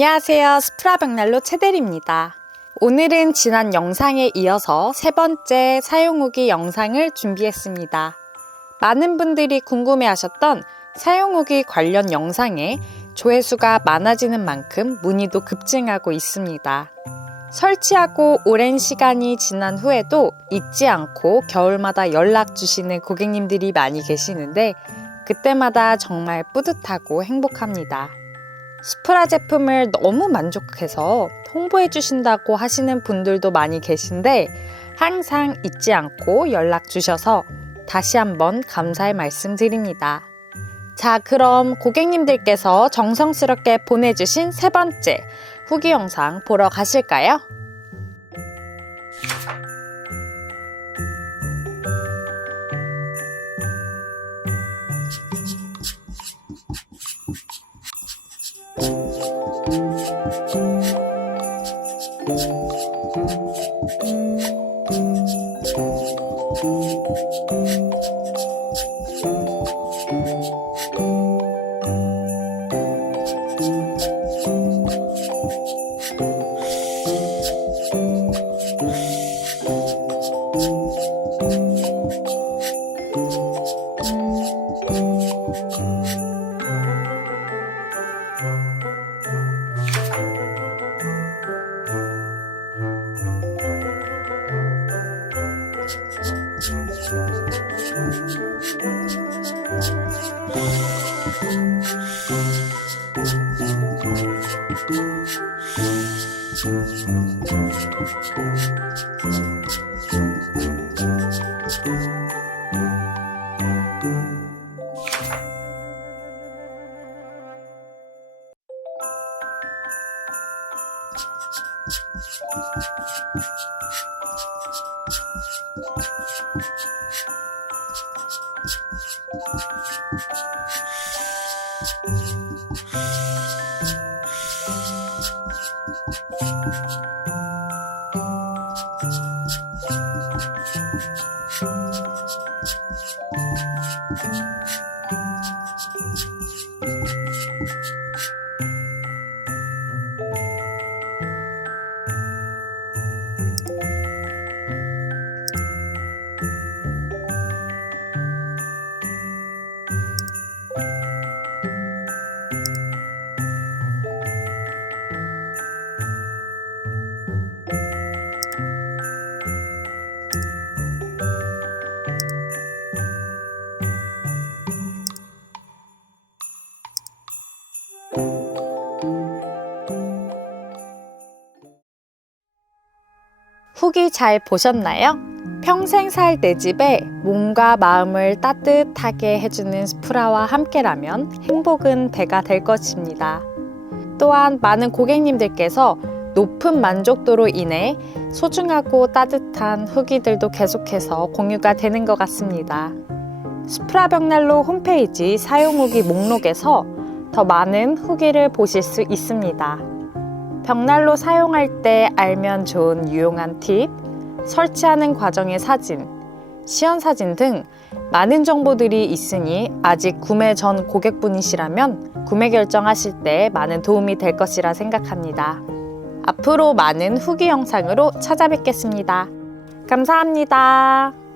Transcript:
안녕하세요. 스프라 벽난로 최대리입니다. 오늘은 지난 영상에 이어서 세 번째 사용 후기 영상을 준비했습니다. 많은 분들이 궁금해하셨던 사용 후기 관련 영상에 조회수가 많아지는 만큼 문의도 급증하고 있습니다. 설치하고 오랜 시간이 지난 후에도 잊지 않고 겨울마다 연락 주시는 고객님들이 많이 계시는데 그때마다 정말 뿌듯하고 행복합니다. 스프라 제품을 너무 만족해서 홍보해 주신다고 하시는 분들도 많이 계신데 항상 잊지 않고 연락 주셔서 다시 한번 감사의 말씀 드립니다. 자, 그럼 고객님들께서 정성스럽게 보내주신 세 번째 후기 영상 보러 가실까요? 후기 잘 보셨나요? 평생 살 내 집에 몸과 마음을 따뜻하게 해주는 스프라와 함께라면 행복은 배가 될 것입니다. 또한 많은 고객님들께서 높은 만족도로 인해 소중하고 따뜻한 후기들도 계속해서 공유가 되는 것 같습니다. 스프라 벽난로 홈페이지 사용 후기 목록에서 더 많은 후기를 보실 수 있습니다. 벽난로 사용할 때 알면 좋은 유용한 팁, 설치하는 과정의 사진, 시연사진 등 많은 정보들이 있으니 아직 구매 전 고객분이시라면 구매 결정하실 때 많은 도움이 될 것이라 생각합니다. 앞으로 많은 후기 영상으로 찾아뵙겠습니다. 감사합니다.